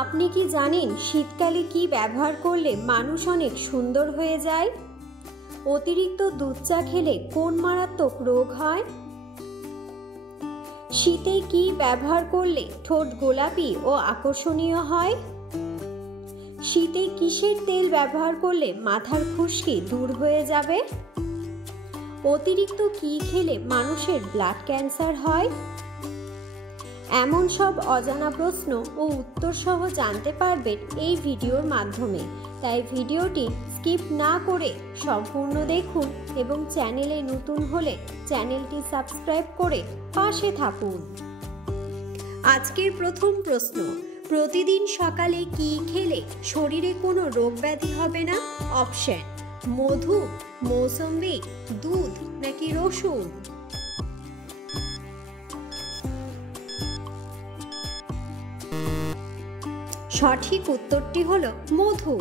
আপনি কি জানেন শীতকালে কি ব্যবহার করলে মানুষ অনেক সুন্দর হয়ে যায়? অতিরিক্ত দুধ চা খেলে কোন মারাত্মক রোগ হয়? শীতে কি ব্যবহার করলে ঠোঁট গোলাপি ও আকর্ষণীয় হয়? শীতে কিসের তেল ব্যবহার করলে মাথার খুশকি দূর হয়ে যাবে? অতিরিক্ত কি খেলে মানুষের ব্লাড ক্যান্সার হয়? এমন সব অজানা প্রশ্ন ও উত্তর সহ জানতে পারবেন এই ভিডিওর মাধ্যমে। তাই ভিডিওটি স্কিপ না করে সম্পূর্ণ দেখুন এবং চ্যানেলে নতুন হলে চ্যানেলটি সাবস্ক্রাইব করে পাশে থাকুন। আজকের প্রথম প্রশ্ন, প্রতিদিন সকালে কি খেলে শরীরে কোনো রোগ ব্যাধি হবে না? অপশন: মধু, মৌসুমী, দুধ নাকি রসুন? সঠিক উত্তরটি হলো মধু।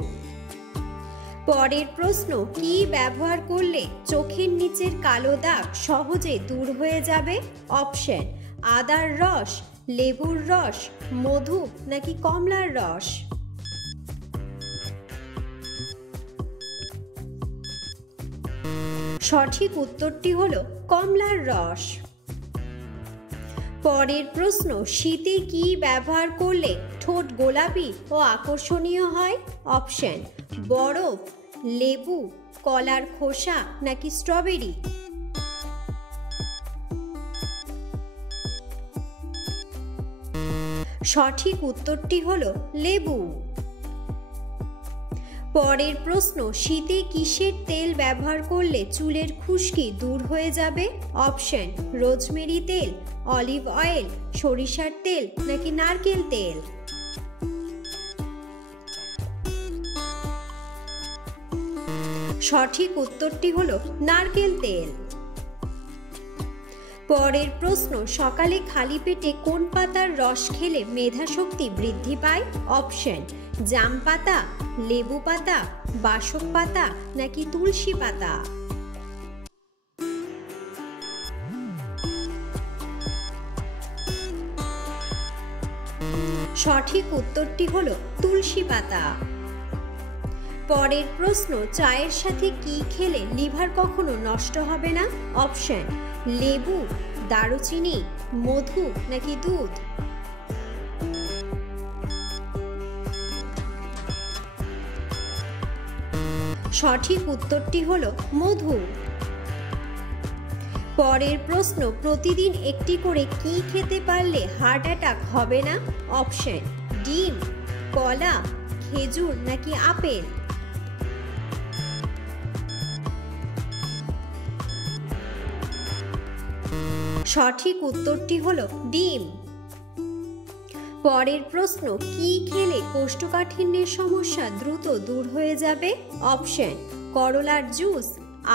পরের প্রশ্ন, কি ব্যবহার করলে চোখের নিচের কালো দাগ সহজে দূর হয়ে যাবে? অপশন: আদার রস, লেবুর রস, মধু নাকি কমলার রস? সঠিক উত্তরটি হলো কমলার রস। পরের প্রশ্ন, শীতে কি ব্যবহার করলে ঠোঁট গোলাপি ও আকর্ষণীয় হয়? অপশন: বরফ, লেবু, কলার খোসা নাকি স্ট্রবেরি? সঠিক উত্তরটি হলো লেবু। পরের প্রশ্ন, শীতে কিসের তেল ব্যবহার করলে চুলের খুশকি দূর হয়ে যাবে? অপশন: রোজমেরি তেল, অলিভ অয়েল, সরিষার তেল নাকি নারকেল তেল? সঠিক উত্তরটি হলো নারকেল তেল। পরের প্রশ্ন, সকালে খালি পেটে কোন পাতার রস খেলে মেধাশক্তি বৃদ্ধি পায়? অপশন: জাম পাতা, লেবু পাতা, বাসক পাতা নাকি তুলসী পাতা? সঠিক উত্তরটি হলো তুলসী পাতা। পরের প্রশ্ন, চায়ের সাথে কি খেলে লিভার কখনো নষ্ট হবে না? অপশন: লেবু, দারুচিনি, মধু নাকি দুধ? সঠিক উত্তরটি হলো মধু। পরের প্রশ্ন, প্রতিদিন একটি করে কি খেতে পারলে হার্ট অ্যাটাক হবে না? অপশন: ডিম, কলা, খেজুর নাকি আপেল? সঠিক উত্তরটি হলো ডিম। পরের প্রশ্ন, কি খেলে কোষ্ঠকাঠিন্যের সমস্যা দ্রুত দূর হয়ে যাবে? অপশন: করলার জুস,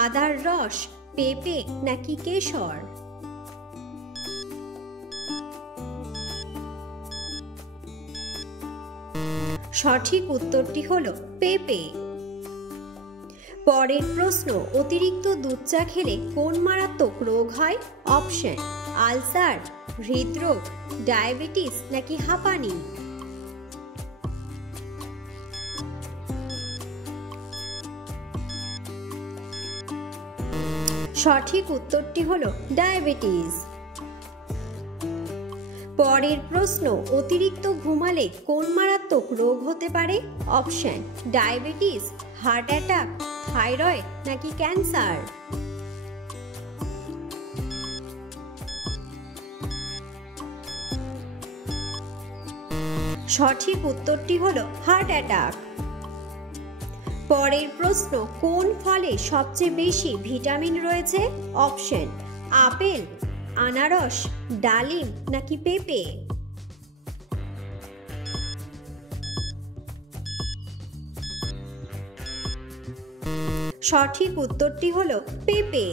আদার রস, পেঁপে নাকি কেশর? সঠিক উত্তরটি হলো পেঁপে। পরের প্রশ্ন, অতিরিক্ত দুধ চা খেলে কোন মারাত্মক রোগ হয়? অপশন: আলসার, হৃদরোগ, ডায়াবেটিস নাকি হাঁপানি? সঠিক উত্তরটি হলো ডায়াবেটিস। পরের প্রশ্ন, অতিরিক্ত ঘুমালে কোন মারাত্মক রোগ হতে পারে? Option: diabetes, heart attack, thyroid নাকি ক্যান্সার? সঠিক উত্তরটি হলো হার্ট অ্যাটাক। পরের প্রশ্ন, কোন ফলে সবচেয়ে বেশি ভিটামিন রয়েছে? অপশন: আপেল, আনারস, ডালিম নাকি পেঁপে? সঠিক উত্তরটি হলো পেঁপে।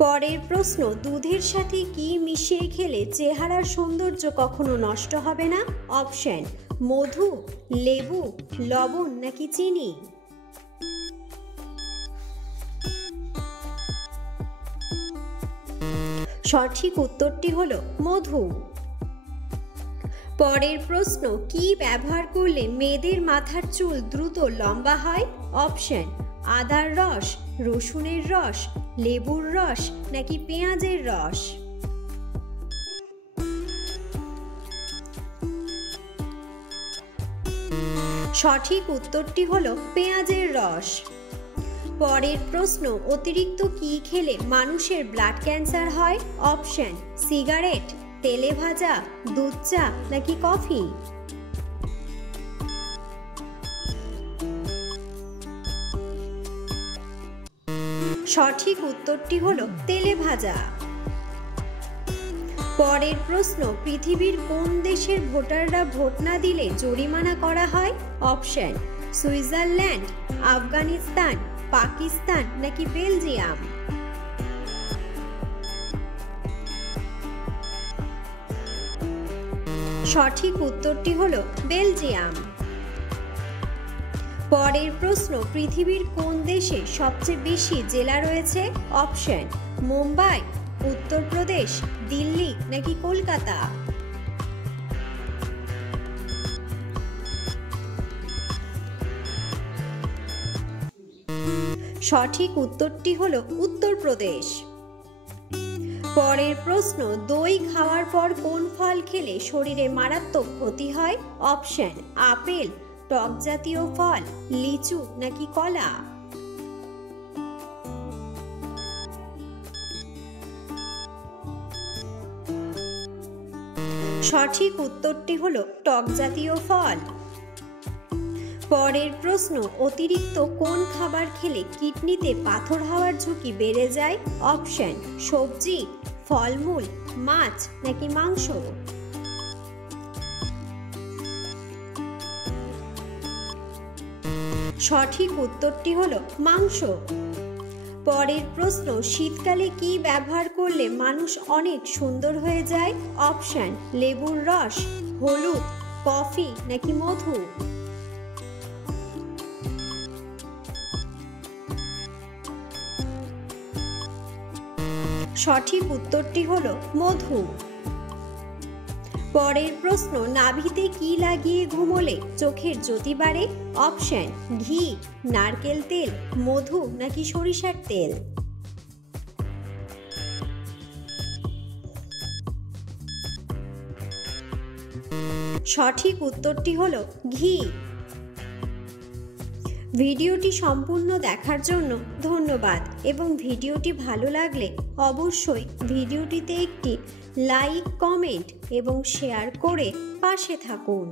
পরের প্রশ্ন, দুধের সাথে কি মিশিয়ে খেলে চেহারার সৌন্দর্য কখনো নষ্ট হবে না? অপশন: মধু, লেবু, লবণ নাকি চিনি? সঠিক উত্তরটি হলো মধু। পরের প্রশ্ন, কি ব্যবহার করলে মেয়েদের মাথার চুল দ্রুত লম্বা হয়? অপশন, আদার রস, রসুনের রস, লেবুর রস নাকি পেঁয়াজের রস? সঠিক উত্তরটি হলো পেঁয়াজের রস। পরের প্রশ্ন, অতিরিক্ত কি খেলে মানুষের ব্লাড ক্যান্সার হয়? অপশন, সিগারেট, তেলে ভাজা, দুধ চা নাকি কফি? সঠিক উত্তরটি হলো তেলে ভাজা। পরের প্রশ্ন, পৃথিবীর কোন দেশের ভোটাররা ভোট না দিলে জরিমানা করা হয়? অপশন, সুইজারল্যান্ড, আফগানিস্তান, পাকিস্তান নাকি বেলজিয়াম? সঠিক উত্তরটি হলো বেলজিয়াম। পরের প্রশ্ন, পৃথিবীর কোন দেশে সবচেয়ে বেশি জেলা রয়েছে? অপশন, মুম্বাই, উত্তরপ্রদেশ, দিল্লি নাকি কলকাতা? সঠিক উত্তরটি হলো উত্তরপ্রদেশ। পরের প্রশ্ন, দই খাওয়ার পর কোন ফল খেলে শরীরে মারাত্মক ক্ষতি হয়? অপশন, আপেল, টক জাতীয় ফল, লিচু নাকি কলা? সঠিক উত্তরটি হলো টক জাতীয় ফল। পরের প্রশ্ন, অতিরিক্ত কোন খাবার খেলে কিডনিতে পাথর হওয়ার ঝুঁকি বেড়ে যায়? অপশন, সবজি, ফলমূল, মাছ নাকি মাংস? সঠিক উত্তরটি হলো মাংস। পরের প্রশ্ন, শীতকালে কি ব্যবহার করলে মানুষ অনেক সুন্দর হয়ে যায়? অপশন, লেবুর রস, হলুদ, কফি নাকি মধু? সঠিক উত্তরটি হলো মধু। পরের প্রশ্ন, নাভিতে কি লাগিয়ে ঘুমোলে চোখের জ্যোতি বাড়ে? অপশন, ঘি, নারকেল তেল, মধু নাকি সরিষার তেল? সঠিক উত্তরটি হলো ঘি। ভিডিওটি সম্পূর্ণ দেখার জন্য ধন্যবাদ এবং ভিডিওটি ভালো লাগলে অবশ্যই ভিডিওটিতে একটি লাইক, কমেন্ট এবং শেয়ার করে পাশে থাকুন।